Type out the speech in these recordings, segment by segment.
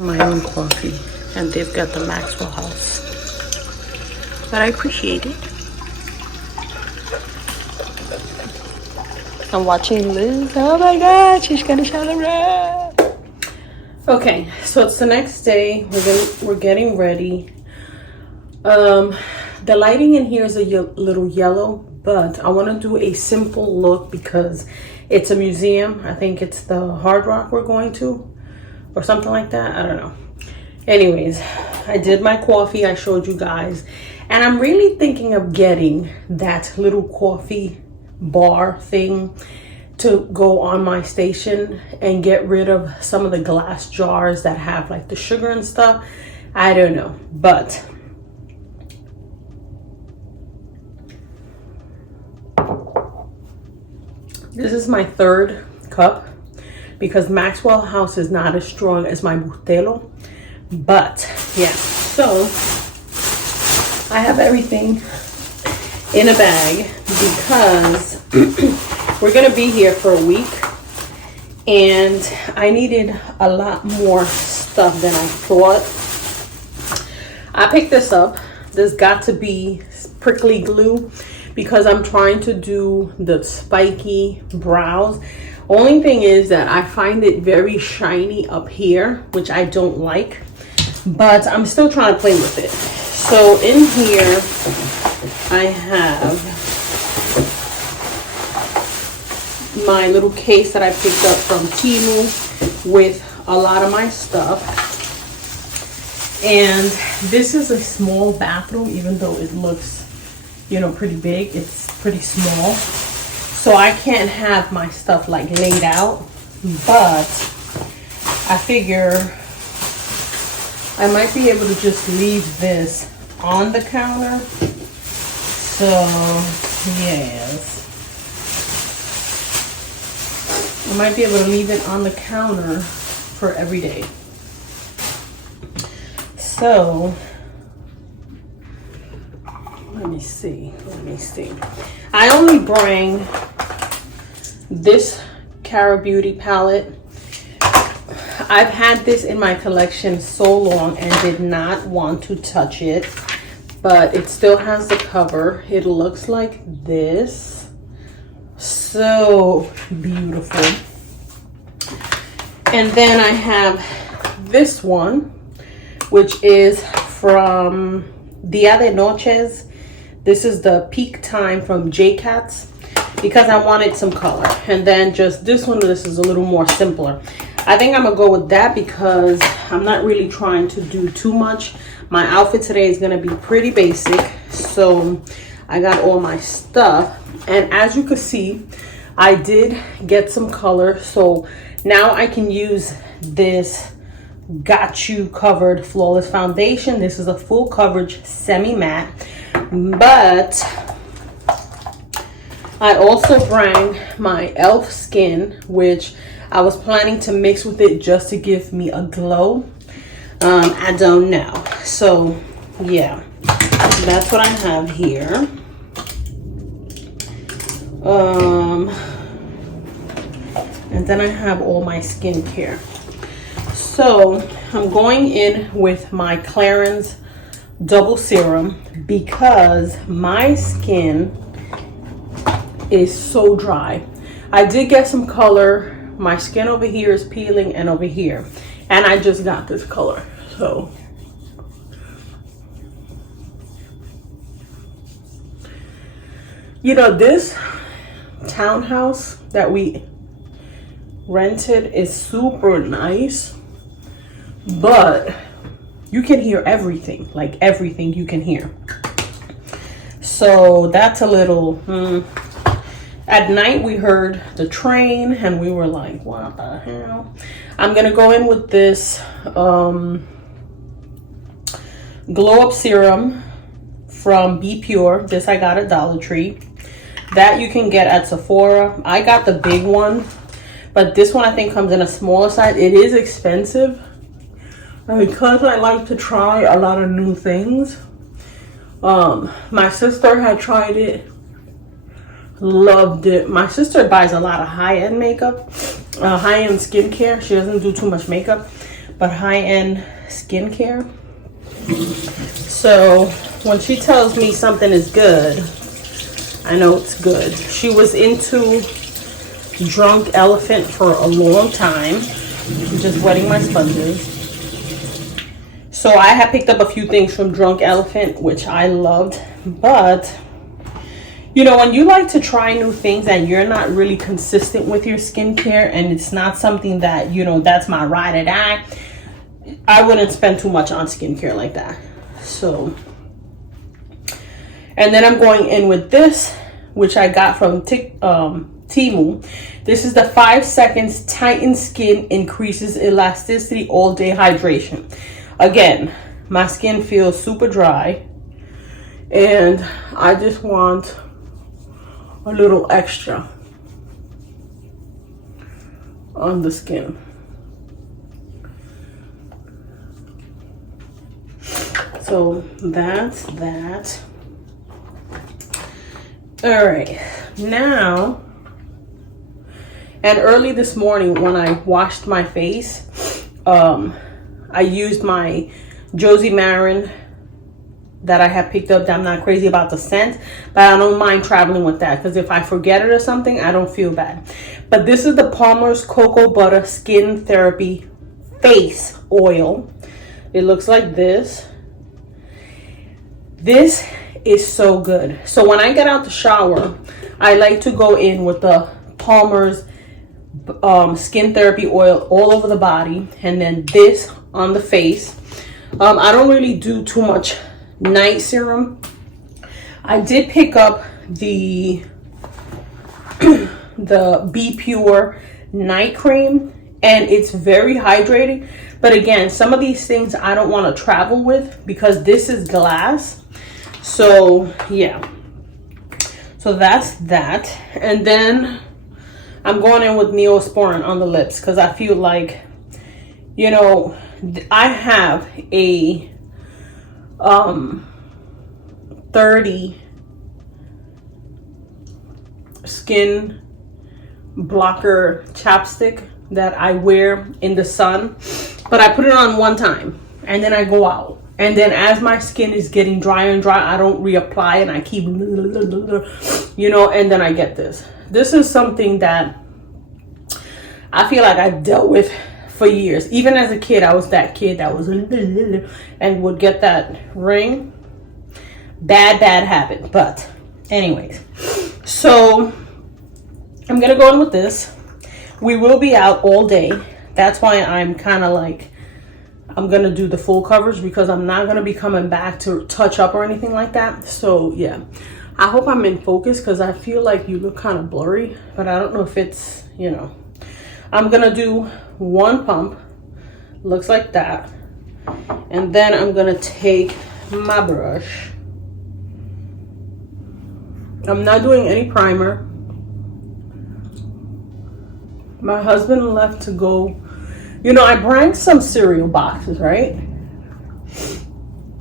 My own coffee, and they've got the Maxwell House, but I appreciate it. I'm watching Liz. Oh my god, she's gonna celebrate. Okay, so it's the next day. We're getting ready. The lighting in here is a little yellow, but I want to do a simple look because it's a museum. I think it's the Hard Rock we're going to, or something like that. I don't know. Anyways, I did my coffee. I showed you guys, and I'm really thinking of getting that little coffee bar thing to go on my station and get rid of some of the glass jars that have like the sugar and stuff. I don't know, but this is my third cup because Maxwell House is not as strong as my Bustelo. But yeah, so I have everything in a bag because we're gonna be here for a week, and I needed a lot more stuff than I thought. I picked this up. There's got to be prickly glue because I'm trying to do the spiky brows. Only thing is that I find it very shiny up here, which I don't like, but I'm still trying to play with it. So in here I have my little case that I picked up from TEMU with a lot of my stuff. And this is a small bathroom, even though it looks, you know, pretty big. It's pretty small. So I can't have my stuff like laid out, but I figure I might be able to just leave this on the counter. So yes, I might be able to leave it on the counter for every day. So let me see. I only bring this Cara Beauty palette. I've had this in my collection so long and did not want to touch it, but it still has the cover. It looks like this. So beautiful. And then I have this one, which is from Dia de Noches. This is the Peak Time from J-Cats because I wanted some color. And then just this one, this is a little more simpler. I think I'm gonna go with that because I'm not really trying to do too much. My outfit today is gonna be pretty basic. So I got all my stuff. And as you can see, I did get some color. So now I can use this Got You Covered Flawless Foundation. This is a full coverage semi-matte. But I also bring my e.l.f. Skin, which I was planning to mix with it just to give me a glow. I don't know. So yeah, that's what I have here. And then I have all my skincare. So I'm going in with my Clarins Double Serum because my skin is so dry. I did get some color. My skin over here is peeling and over here. And I just got this color. So you know, this townhouse that we rented is super nice, but you can hear everything, like everything you can hear. So that's a little, At night we heard the train and we were like, what the hell? I'm gonna go in with this Glow Up Serum from Be Pure. This I got at Dollar Tree. That you can get at Sephora. I got the big one, but this one I think comes in a smaller size. It is expensive. And because I like to try a lot of new things, my sister had tried it, loved it. My sister buys a lot of high-end makeup, high-end skincare. She doesn't do too much makeup, but high-end skincare. So when she tells me something is good, I know it's good. She was into Drunk Elephant for a long time. I'm just wetting my sponges. So I have picked up a few things from Drunk Elephant, which I loved. But, you know, when you like to try new things and you're not really consistent with your skincare, and it's not something that, you know, that's my ride or die, I wouldn't spend too much on skincare like that. So, and then I'm going in with this, which I got from TEMU. This is the 5 seconds Tighten Skin Increases Elasticity All Day Hydration. Again, my skin feels super dry and I just want a little extra on the skin. So that's that. All right, now, and early this morning when I washed my face, I used my Josie Marin that I have picked up. That I'm not crazy about the scent, but I don't mind traveling with that because if I forget it or something, I don't feel bad. But this is the Palmer's Cocoa Butter Skin Therapy Face Oil. It looks like this. This is so good. So when I get out the shower, I like to go in with the Palmer's Skin Therapy Oil all over the body, and then this on the face. I don't really do too much night serum. I did pick up the Be Pure night cream, and it's very hydrating. But again, some of these things I don't want to travel with because this is glass. So yeah, so that's that. And then I'm going in with Neosporin on the lips because I feel like, you know, I have a 30 skin blocker chapstick that I wear in the sun, but I put it on one time and then I go out. And then as my skin is getting drier and drier, I don't reapply and I keep, you know, and then I get this. This is something that I feel like I dealt with for years. Even as a kid, I was that kid that was and would get that ring. Bad habit. But anyways, so I'm gonna go in with this. We will be out all day. That's why I'm kind of like, I'm gonna do the full coverage because I'm not gonna be coming back to touch up or anything like that. So yeah, I hope I'm in focus because I feel like you look kind of blurry, but I don't know if it's, you know. I'm gonna do one pump, looks like that, and then I'm gonna take my brush. I'm not doing any primer. My husband left to go, you know, I brought some cereal boxes, right?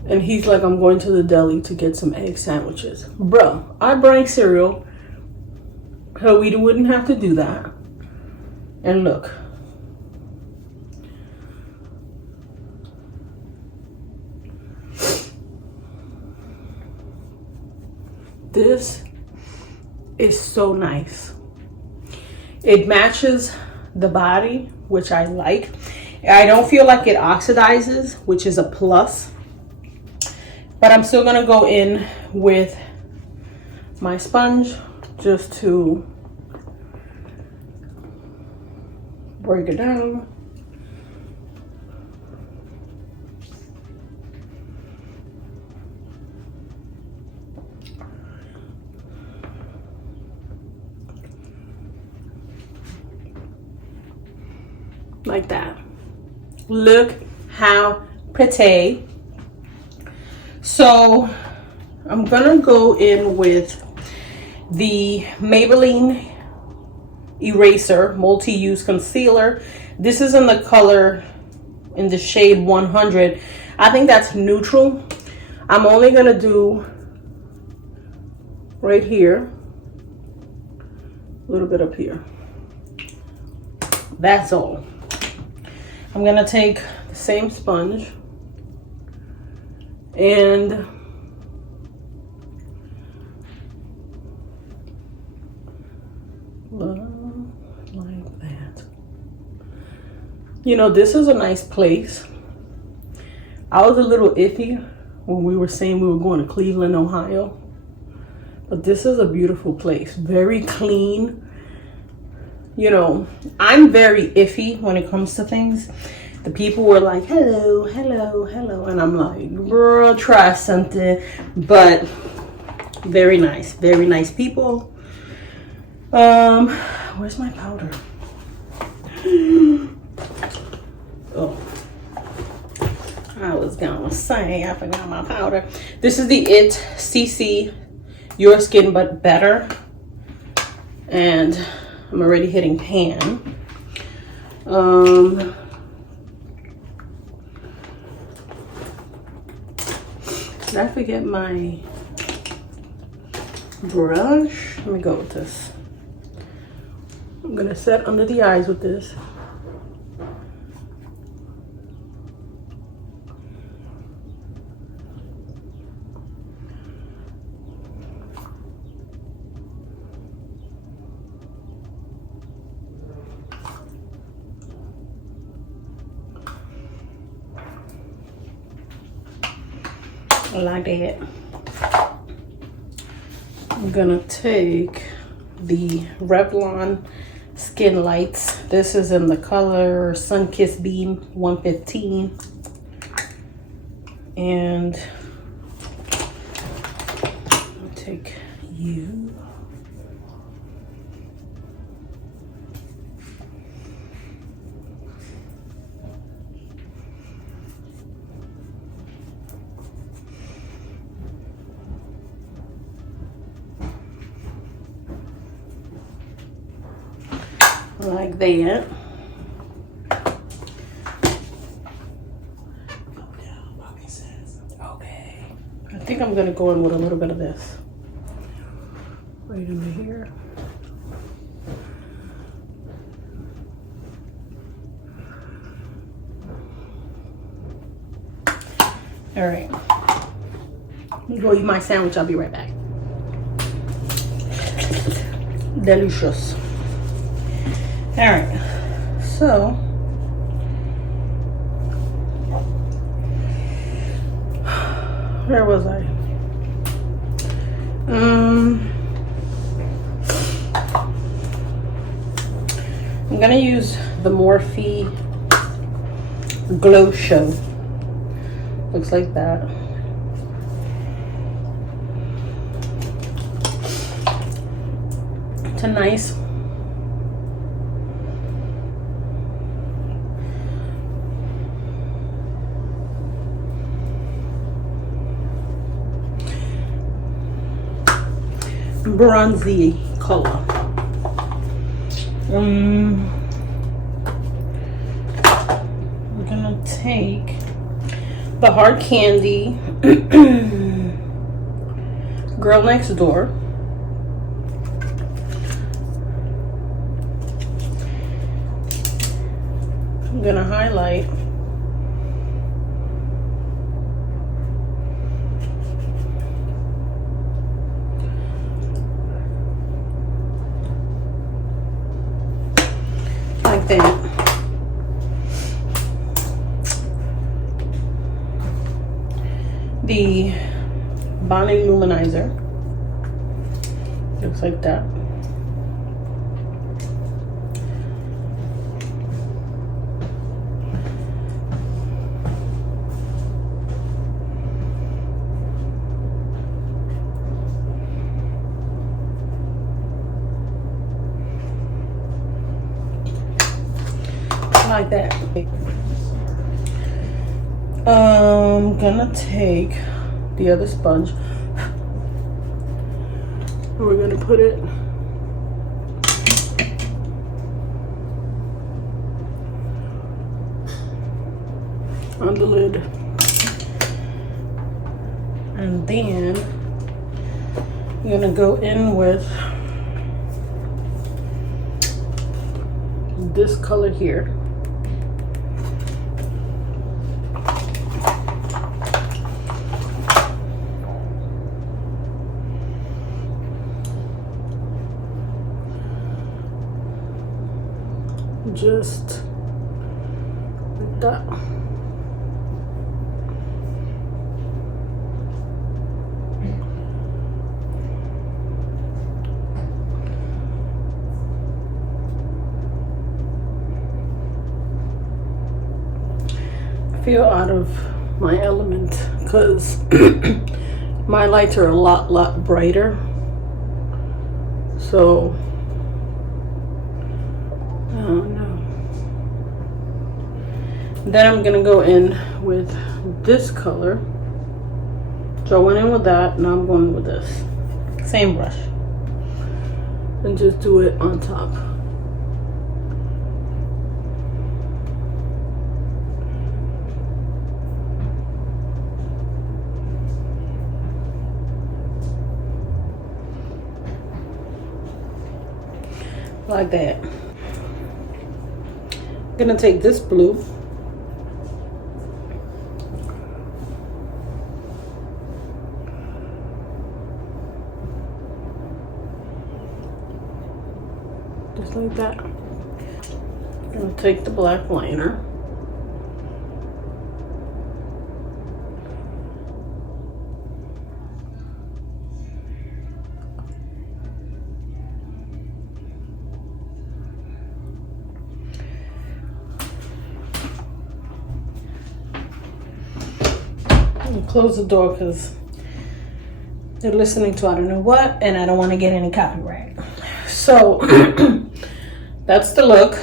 And he's like, I'm going to the deli to get some egg sandwiches. Bro, I brought cereal so we wouldn't have to do that. And look. This is so nice. It matches the body, which I like. I don't feel like it oxidizes, which is a plus. But I'm still gonna go in with my sponge just to break it down. like that. Look how pretty. So I'm gonna go in with the Maybelline Eraser Multi-Use Concealer. This is in the color, in the shade 100. I think that's neutral. I'm only gonna do right here, a little bit up here. That's all. I'm gonna take the same sponge and like that. You know, this is a nice place. I was a little iffy when we were saying we were going to Cleveland, Ohio, but this is a beautiful place. Very clean. You know, I'm very iffy when it comes to things. The people were like, hello, hello, hello. And I'm like, girl, try something. But very nice people. Where's my powder? Oh, I was gonna say, I forgot my powder. This is the IT CC Your Skin But Better. And I'm already hitting pan. Did I forget my brush? Let me go with this. I'm gonna set under the eyes with this. Like that. I'm gonna take the Revlon Skin Lights. This is in the color Sun Kissed Beam 115. And I'll take you. Like that. Okay. I think I'm gonna go in with a little bit of this. Right under here. All right. Let me go eat my sandwich. I'll be right back. Delicious. All right, so where was I? I'm gonna use the Morphe Glow Show. Looks like that. It's a nice bronzy color. I'm gonna take the Hard Candy Girl Next Door. I'm gonna highlight like that. The Bonnie Luminizer looks like that. like that. I'm gonna take the other sponge. We're gonna put it on the lid. And then I'm gonna go in with this color here. Just like that. I feel out of my element because my lights are a lot brighter. So I don't know. Then I'm gonna go in with this color. So I went in with that, now I'm going with this. Same brush. And just do it on top. Like that. I'm gonna take this blue. Just like that. I'm gonna take the black liner. Close the door because they're listening to I don't know what, and I don't want to get any copyright. So that's the look.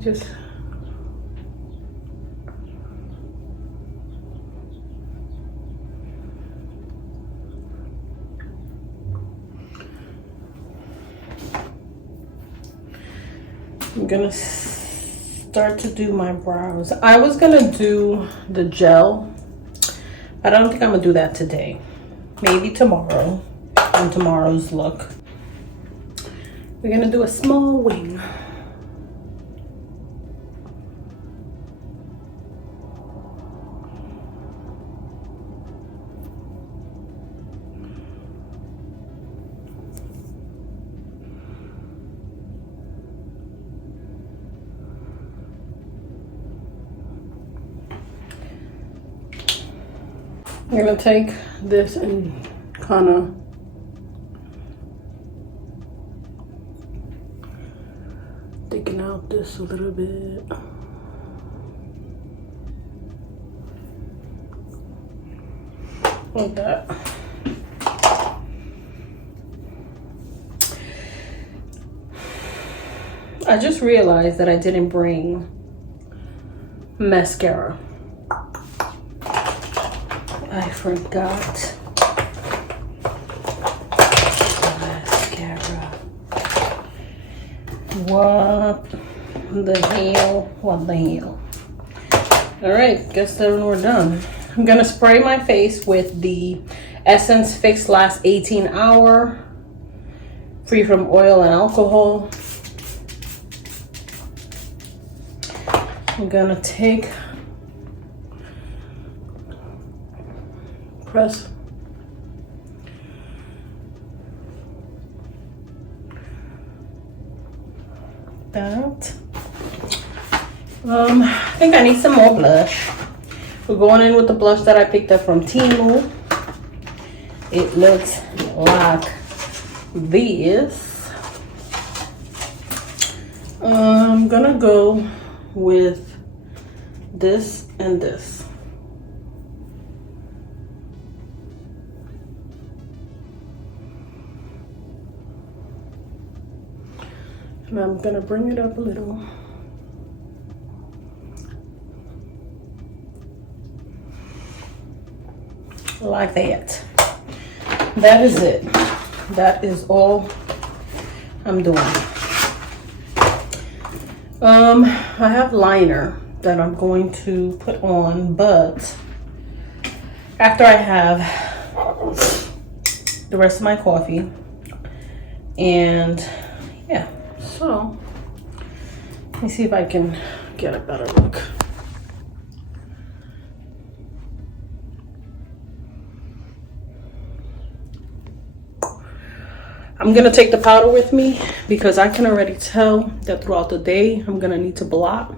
Just I'm gonna start to do my brows. I was gonna do the gel. I don't think I'm gonna do that today. Maybe tomorrow on tomorrow's look. We're gonna do a small wing. I'm gonna take this and kind of digging out this a little bit. Like that. I just realized that I didn't bring mascara. I forgot mascara. What the hell? What the hell? Alright, guess then we're done. I'm gonna spray my face with the Essence Fix Last 18 Hour, free from oil and alcohol. I'm gonna take press that. I think I need some more blush. We're going in with the blush that I picked up from TEMU. It looks like this. I'm gonna go with this and this. And I'm gonna bring it up a little. Like that. That is it. That is all I'm doing. I have liner that I'm going to put on, but after I have the rest of my coffee, and yeah, so let me see if I can get a better look. I'm gonna take the powder with me because I can already tell that throughout the day I'm gonna need to blot.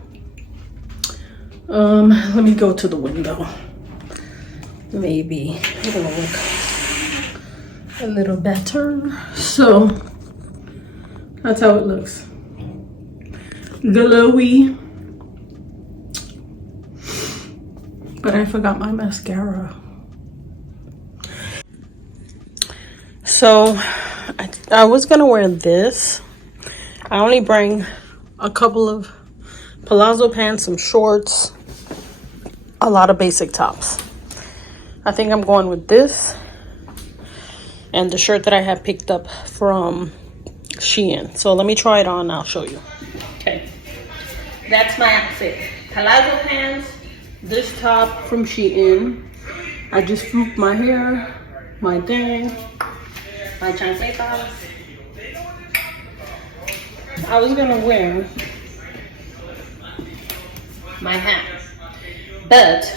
Let me go to the window. Maybe it'll look a little better. So that's how it looks. Glowy. But I forgot my mascara. So I was gonna wear this. I only bring a couple of palazzo pants, some shorts, a lot of basic tops. I think I'm going with this and the shirt that I have picked up from Shein. So let me try it on and I'll show you. Okay, that's my outfit. Palazzo pants, this top from Shein. I just swooped my hair, my thing, my chancletas. I was gonna wear my hat, but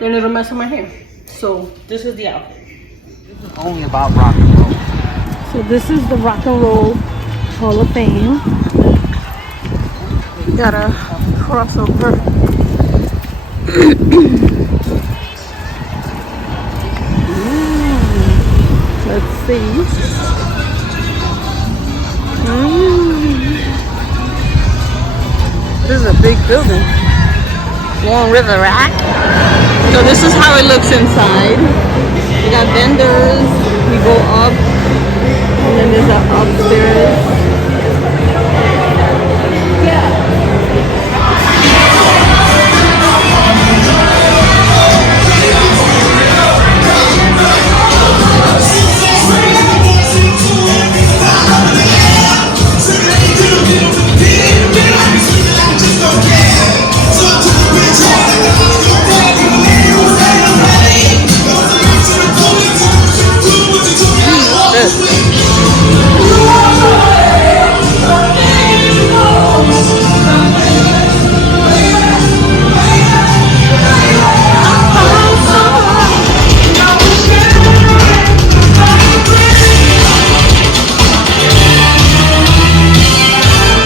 then it'll mess with my hair. So this is the outfit. This is only about rock and roll. So this is the Rock and Roll Hall of Fame. Got a crossover. Let's see. This is a big building. Long River Rack. So this is how it looks inside. We got vendors. We go up, and then there's an upstairs.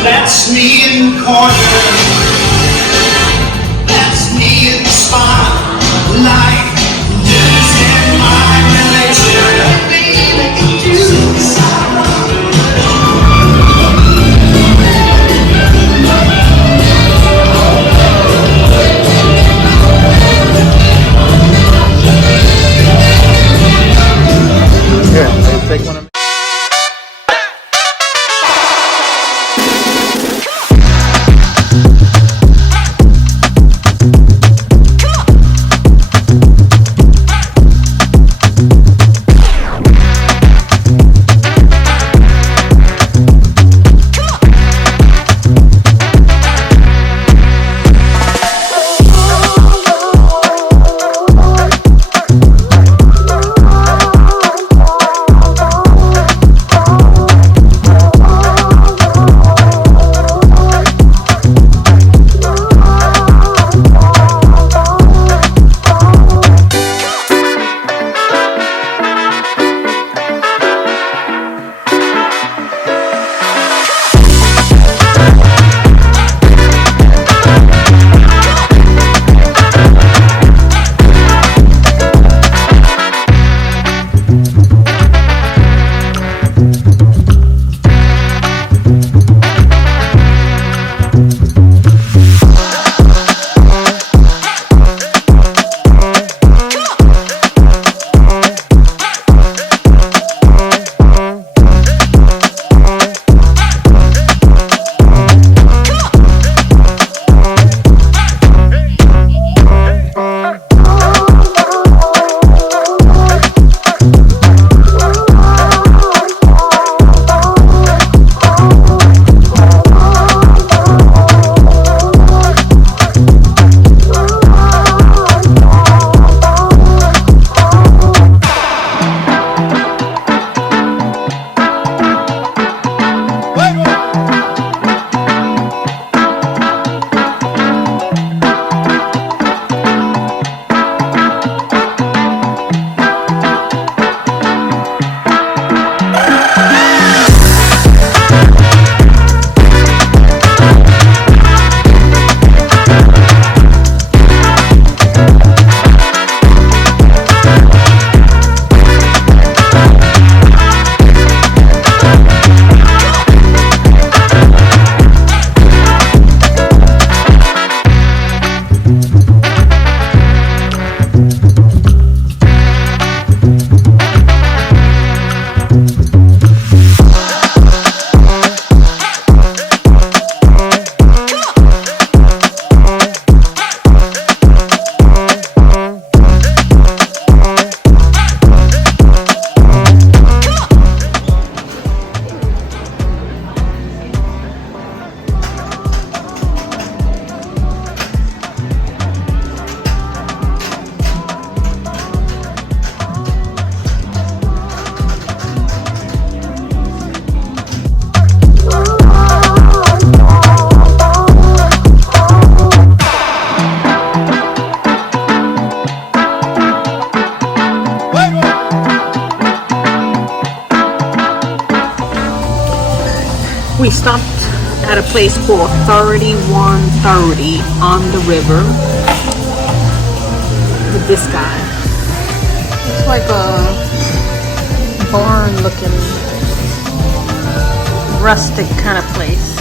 That's me in the corner. That's me in the spotlight. Losing my religion. Baby, you Here, take one of me. stopped at a place called 3130 on the river with this guy. It's like a barn looking rustic kind of place.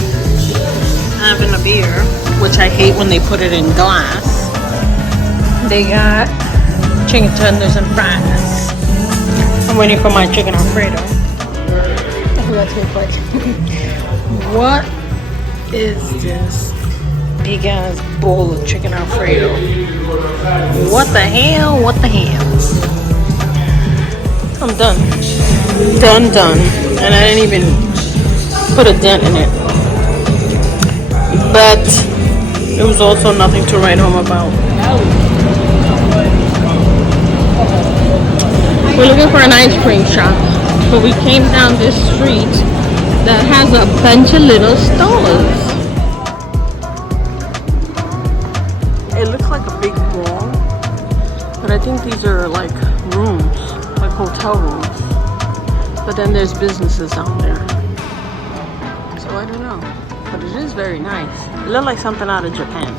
Having a beer, which I hate when they put it in glass. They got chicken tenders and fries. I'm waiting for my chicken Alfredo. What is this big ass bowl of chicken Alfredo? What the hell? What the hell? I'm done. Done. And I didn't even put a dent in it. But it was also nothing to write home about. We're looking for an ice cream shop, but we came down this street that has a bunch of little stalls. It looks like a big mall, but I think these are like rooms, like hotel rooms. But then there's businesses down there. So I don't know, but it is very nice. It looks like something out of Japan.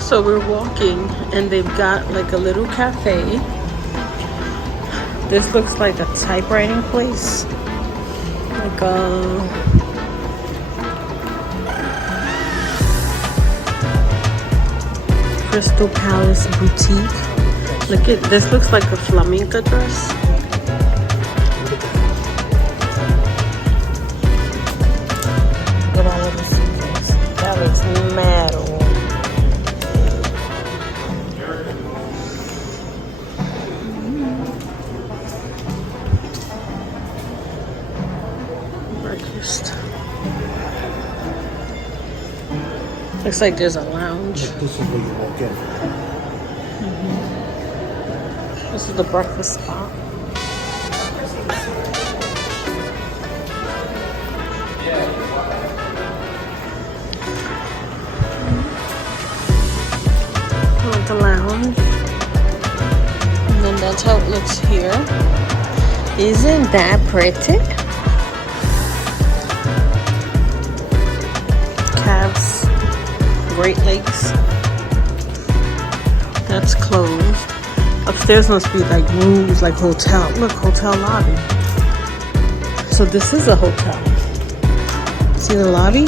So we're walking and they've got like a little cafe. This looks like a typewriting place. Like a Crystal Palace boutique. Look at this, looks like a flamenco dress. Look at all of this. That looks mad old. Looks like there's a lounge. This is where you walk in. This is the breakfast spot. Like the lounge. And then that's how it looks here. Isn't that pretty? Calves. Great Lakes. That's closed. Upstairs must be like rooms, like hotel. Look, hotel lobby. So this is a hotel. See the lobby?